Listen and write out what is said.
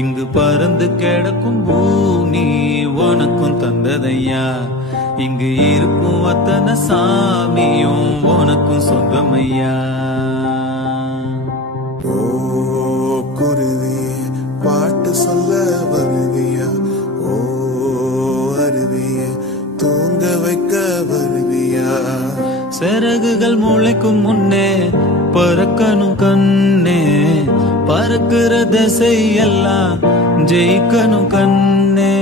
இங்கு பறந்து கிடக்கும் பூமி உனக்கும் தந்ததையா. இங்கு இருக்கும் அத்தனை சாமியும் உனக்கும் சொந்தமையா. ஓ குருவி பாட்டு சொல்ல வருவியா, ஓ அருவியே தூங்க வைக்க வருவியா. சிறகுகள் முளைக்கும் முன்னே பறக்கணும் கண்ணே, பறக்கிற திசை எல்லாம் ஜெயிக்கணும் கண்ணே.